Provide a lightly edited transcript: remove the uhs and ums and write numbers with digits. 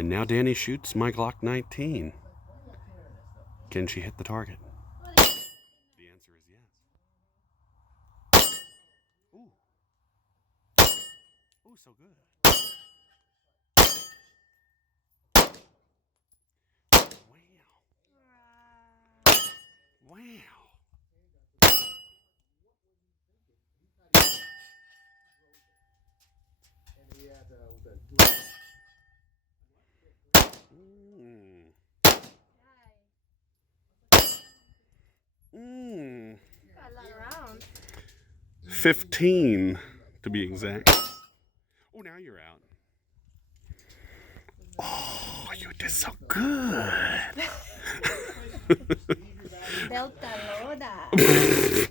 And now Dani shoots my Glock 19. Can she hit the target? The answer is yes. Ooh. Ooh, so good. Wow. Wow. 15 to be exact. Oh, now you're out. Oh, you did so good. Delta Loda.